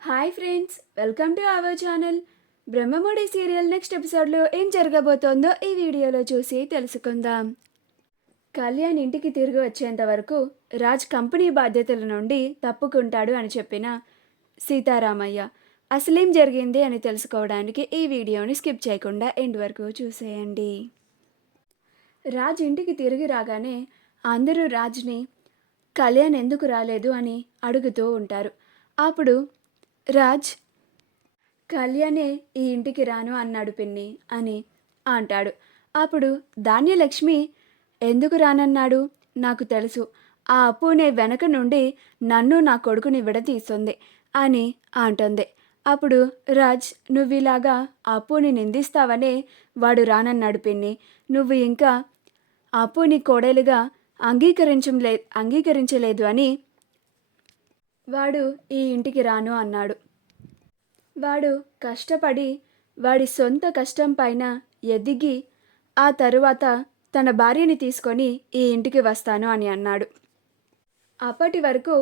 Hi friends, welcome to our channel. Brahmamudi serial next ఎపిసోడ్లో ఏం జరగబోతోందో ఈ వీడియోలో చూసి తెలుసుకుందాం. కళ్యాణ్ ఇంటికి తిరిగి వచ్చేంత వరకు రాజ్ కంపెనీ బాధ్యతల నుండి తప్పుకుంటాడు అని చెప్పిన సీతారామయ్య అసలేం జరిగింది అని తెలుసుకోవడానికి ఈ వీడియోని స్కిప్ చేయకుండా ఎండ్ వరకు చూసేయండి. రాజ్ ఇంటికి తిరిగి రాగానే అందరూ రాజ్ని కళ్యాణ్ ఎందుకు రాలేదు అని అడుగుతూ ఉంటారు. అప్పుడు రాజ్ కళ్యాణే ఈ ఇంటికి రాను అన్నాడు పిన్ని అని అంటాడు. అప్పుడు ధాన్యలక్ష్మి ఎందుకు రానన్నాడు, నాకు తెలుసు, ఆ అప్పునే వెనక నుండి నన్ను నా కొడుకుని విడతీస్తుంది అని అంటుంది. అప్పుడు రాజ్ నువ్విలాగా అప్పుని నిందిస్తావనే వాడు రానన్నాడు పిన్ని. నువ్వు ఇంకా అప్పుని కోడలుగా అంగీకరించలేదు అని వాడు ఈ ఇంటికి రాను అన్నాడు. వాడు కష్టపడి వాడి సొంత కష్టం పైన ఎదిగి ఆ తరువాత తన భార్యని తీసుకొని ఈ ఇంటికి వస్తాను అని అన్నాడు. అప్పటి వరకు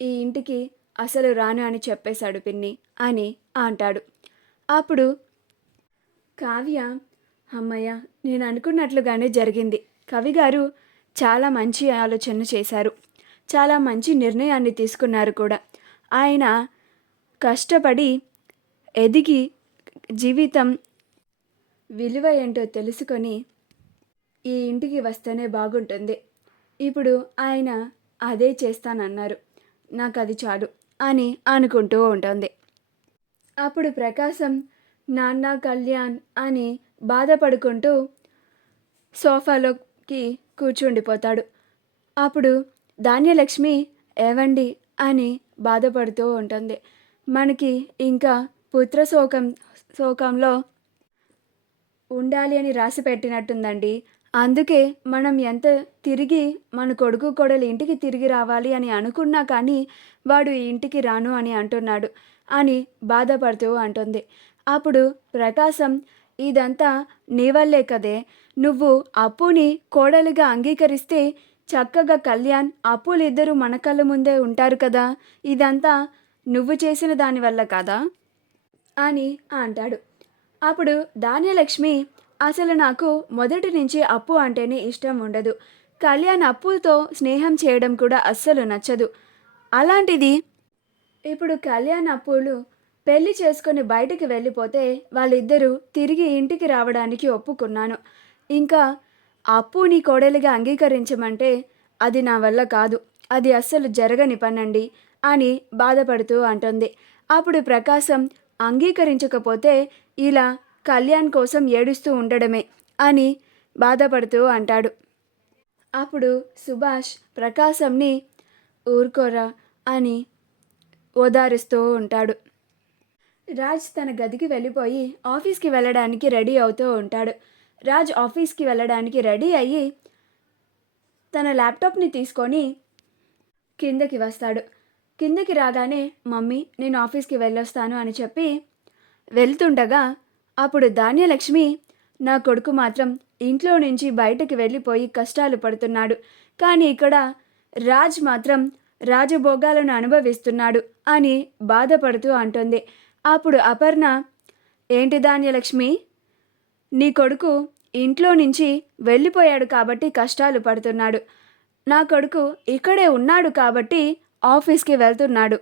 ఈ ఇంటికి అసలు రాను అని చెప్పేశాడు పిన్ని అని అంటాడు. అప్పుడు కావ్య, అమ్మయ్య, నేను అనుకున్నట్లుగానే జరిగింది. కవిగారు చాలా మంచి ఆలోచన చేశారు, చాలా మంచి నిర్ణయాన్ని తీసుకున్నారు కూడా. ఆయన కష్టపడి ఎదిగి జీవితం విలువ ఏంటో తెలుసుకొని ఈ ఇంటికి వస్తేనే బాగుంటుంది. ఇప్పుడు ఆయన అదే చేస్తానన్నారు, నాకు అది చాలు అని అనుకుంటూ ఉంటుంది. అప్పుడు ప్రకాశం నాన్న కళ్యాణ్ అని బాధపడుకుంటూ సోఫాలోకి కూర్చుండిపోతాడు. అప్పుడు ధాన్యలక్ష్మి ఏవండి అని బాధపడుతూ ఉంటుంది. మనకి ఇంకా శోకంలో ఉండాలి అని రాసి పెట్టినట్టుందండి. అందుకే మనం ఎంత తిరిగి మన కొడుకు కోడలు ఇంటికి తిరిగి రావాలి అని అనుకున్నా కానీ వాడు ఈ ఇంటికి రాను అని అంటున్నాడు అని బాధపడుతూ అంటుంది. అప్పుడు ప్రకాశం ఇదంతా నీ వల్లే కదే, నువ్వు అప్పుని కోడలిగా అంగీకరిస్తే చక్కగా కళ్యాణ్ అప్పులిద్దరూ మన కళ్ళ ముందే ఉంటారు కదా, ఇదంతా నువ్వు చేసిన దానివల్ల కదా అని అంటాడు. అప్పుడు ధాన్యలక్ష్మి అసలు నాకు మొదటి నుంచి అప్పు అంటేనే ఇష్టం ఉండదు. కళ్యాణ్ అప్పుతో స్నేహం చేయడం కూడా అస్సలు నచ్చదు. అలాంటిది ఇప్పుడు కళ్యాణ్ అప్పులు పెళ్లి చేసుకొని బయటికి వెళ్ళిపోతే వాళ్ళిద్దరూ తిరిగి ఇంటికి రావడానికి ఒప్పుకున్నాను. ఇంకా అప్పుని కోడలిగా అంగీకరించమంటే అది నా వల్ల కాదు, అది అస్సలు జరగని పనండి అని బాధపడుతూ అంటుంది. అప్పుడు ప్రకాశం అంగీకరించకపోతే ఇలా కళ్యాణ్ కోసం ఏడుస్తూ ఉండడమే అని బాధపడుతూ అంటాడు. అప్పుడు సుభాష్ ప్రకాశంని ఊరుకోరా అని ఓదారుస్తూ ఉంటాడు. రాజ్ తన గదికి వెళ్ళిపోయి ఆఫీస్కి వెళ్ళడానికి రెడీ అవుతూ ఉంటాడు. రాజ్ ఆఫీస్కి వెళ్ళడానికి రెడీ అయ్యి తన ల్యాప్టాప్ని తీసుకొని కిందకి వస్తాడు. కిందకి రాగానే మమ్మీ నేను ఆఫీస్కి వెళ్ళొస్తాను అని చెప్పి వెళ్తుండగా అప్పుడు ధాన్యలక్ష్మి నా కొడుకు మాత్రం ఇంట్లో నుంచి బయటకు వెళ్ళిపోయి కష్టాలు పడుతున్నాడు, కానీ ఇక్కడ రాజ్ మాత్రం రాజభోగాలను అనుభవిస్తున్నాడు అని బాధపడుతూ అంటుంది. అప్పుడు అపర్ణ, ఏంటి ధాన్యలక్ష్మి, నీ కొడుకు ఇంట్లో నుంచి వెళ్ళిపోయాడు కాబట్టి కష్టాలు పడుతున్నాడు, నా కొడుకు ఇక్కడే ఉన్నాడు కాబట్టి ఆఫీస్కి వెళ్తున్నాడు,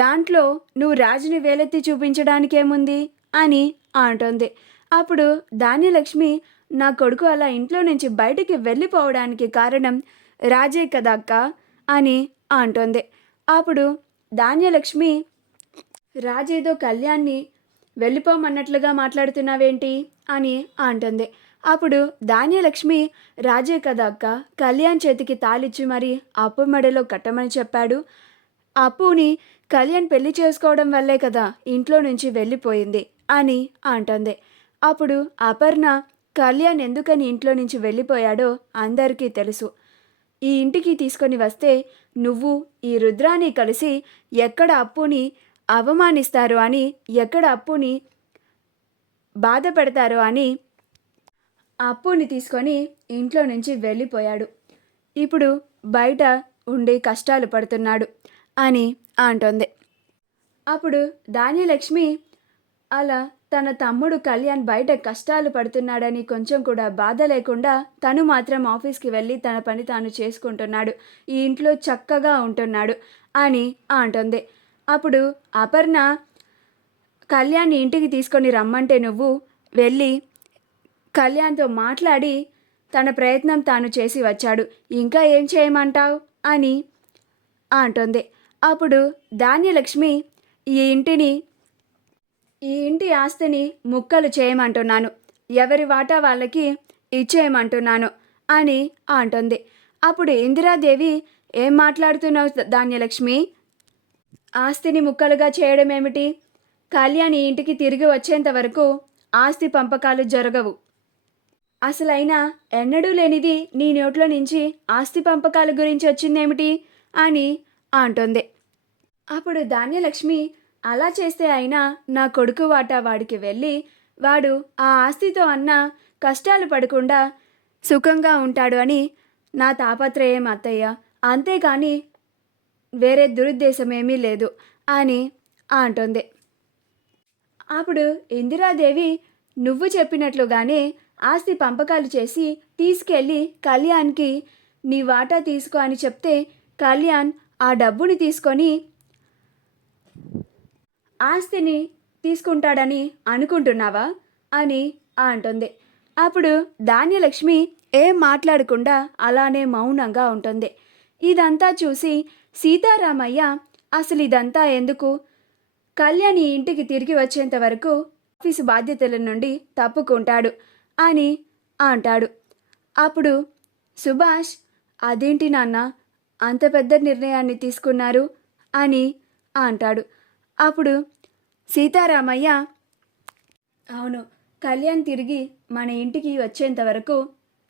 దాంట్లో నువ్వు రాజుని వేలెత్తి చూపించడానికేముంది అని అంటుంది. అప్పుడు ధాన్యలక్ష్మి నా కొడుకు అలా ఇంట్లో నుంచి బయటికి వెళ్ళిపోవడానికి కారణం రాజే కదా అక్క అని అంటుంది. అప్పుడు ధాన్యలక్ష్మి రాజేదో కళ్యాణ్ని వెళ్ళిపోమన్నట్లుగా మాట్లాడుతున్నావేంటి అని అంటుంది. అప్పుడు ధాన్యలక్ష్మి రాజే కదా అక్క కళ్యాణ్ చేతికి తాళిచ్చి మరి అప్పు మెడలో కట్టమని చెప్పాడు, అప్పుని కళ్యాణ్ పెళ్లి చేసుకోవడం వల్లే కదా ఇంట్లో నుంచి వెళ్ళిపోయింది అని అంటుంది. అప్పుడు అపర్ణ కళ్యాణ్ ఎందుకని ఇంట్లో నుంచి వెళ్ళిపోయాడో అందరికీ తెలుసు. ఈ ఇంటికి తీసుకొని వస్తే నువ్వు ఈ రుద్రాని కలిసి ఎక్కడ అప్పుని అవమానిస్తారో అని, ఎక్కడ అప్పుని బాధ పెడతారో అని అప్పుని తీసుకొని ఇంట్లో నుంచి వెళ్ళిపోయాడు. ఇప్పుడు బయట ఉండి కష్టాలు పడుతున్నాడు అని అంటోంది. అప్పుడు ధాన్యలక్ష్మి అలా తన తమ్ముడు కళ్యాణ్ బయట కష్టాలు పడుతున్నాడని కొంచెం కూడా బాధ లేకుండా తను మాత్రం ఆఫీస్కి వెళ్ళి తన పని తాను చేసుకుంటున్నాడు, ఈ ఇంట్లో చక్కగా ఉంటున్నాడు అని అంటుంది. అప్పుడు అపర్ణ, కళ్యాణ్ని ఇంటికి తీసుకొని రమ్మంటే నువ్వు వెళ్ళి కళ్యాణ్తో మాట్లాడి తన ప్రయత్నం తాను చేసి వచ్చాడు, ఇంకా ఏం చేయమంటావు అని అంటుంది. అప్పుడు ధాన్యలక్ష్మి, ఈ ఇంటి ఆస్తిని ముక్కలు చేయమంటున్నాను, ఎవరి వాటా వాళ్ళకి ఇచ్చేయమంటున్నాను అని అంటుంది. అప్పుడు ఇందిరాదేవి, ఏం మాట్లాడుతున్నావు ధాన్యలక్ష్మి, ఆస్తిని ముక్కలుగా చేయడం ఏమిటి? కళ్యాణ్ ఈ ఇంటికి తిరిగి వచ్చేంత వరకు ఆస్తి పంపకాలు జరగవు. అసలైనా ఎన్నడూ లేనిది నీ నోట్లో నుంచి ఆస్తి పంపకాల గురించి వచ్చిందేమిటి అని అంటుంది. అప్పుడు ధాన్యలక్ష్మి, అలా చేస్తే అయినా నా కొడుకు వాటా వాడికి వెళ్ళి వాడు ఆ ఆస్తితో అన్నా కష్టాలు పడకుండా సుఖంగా ఉంటాడు అని నా తాపత్రయం అత్తయ్య, అంతేకాని వేరే దురుద్దేశం ఏమీ లేదు అని అంటుంది. అప్పుడు ఇందిరాదేవి, నువ్వు చెప్పినట్లుగానే ఆస్తి పంపకాలు చేసి తీసుకెళ్ళి కళ్యాణ్కి నీ వాటా తీసుకో అని చెప్తే కళ్యాణ్ ఆ డబ్బుని తీసుకొని ఆస్తిని తీసుకుంటాడని అనుకుంటున్నావా అని అంటుంది. అప్పుడు ధాన్యలక్ష్మి ఏం మాట్లాడకుండా అలానే మౌనంగా ఉంటుంది. ఇదంతా చూసి సీతారామయ్య, అసలు ఇదంతా ఎందుకు, కళ్యాణ్ ఈ ఇంటికి తిరిగి వచ్చేంత వరకు ఆఫీసు బాధ్యతల నుండి తప్పుకుంటాడు అని అంటాడు. అప్పుడు సుభాష్, అదేంటి నాన్న అంత పెద్ద నిర్ణయాన్ని తీసుకున్నారు అని అంటాడు. అప్పుడు సీతారామయ్య, అవును, కళ్యాణ్ తిరిగి మన ఇంటికి వచ్చేంత వరకు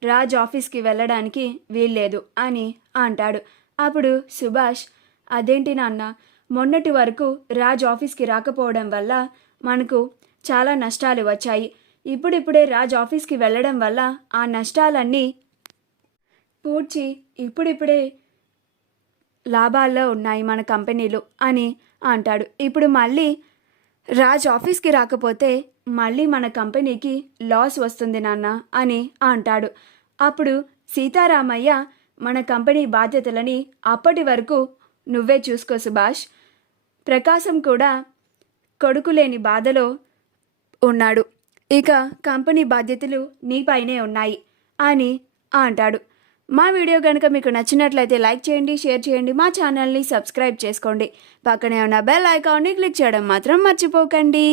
రాజ్ ఆఫీస్కి వెళ్ళడానికి వీల్లేదు అని అంటాడు. అప్పుడు సుభాష్, అదేంటి నాన్న, మొన్నటి వరకు రాజ్ ఆఫీస్కి రాకపోవడం వల్ల మనకు చాలా నష్టాలు వచ్చాయి, ఇప్పుడిప్పుడే రాజ్ ఆఫీస్కి వెళ్ళడం వల్ల ఆ నష్టాలన్నీ పూడ్చి ఇప్పుడిప్పుడే లాభాల్లో ఉన్నాయి మన కంపెనీలు అని అంటాడు. ఇప్పుడు మళ్ళీ రాజ్ ఆఫీస్కి రాకపోతే మళ్ళీ మన కంపెనీకి లాస్ వస్తుంది నాన్న అని అంటాడు. అప్పుడు సీతారామయ్య, మన కంపెనీ బాధ్యతలని అప్పటి వరకు నువ్వే చూసుకో సుభాష్, ప్రకాశం కూడా కొడుకు లేని బాధలో ఉన్నాడు, ఇక కంపెనీ బాధ్యతలు నీపైనే ఉన్నాయి అని అంటాడు. మా వీడియో కనుక మీకు నచ్చినట్లయితే లైక్ చేయండి, షేర్ చేయండి, మా ఛానల్ని సబ్స్క్రైబ్ చేసుకోండి, పక్కనే ఉన్న బెల్ ఐకాన్ని క్లిక్ చేయడం మాత్రం మర్చిపోకండి.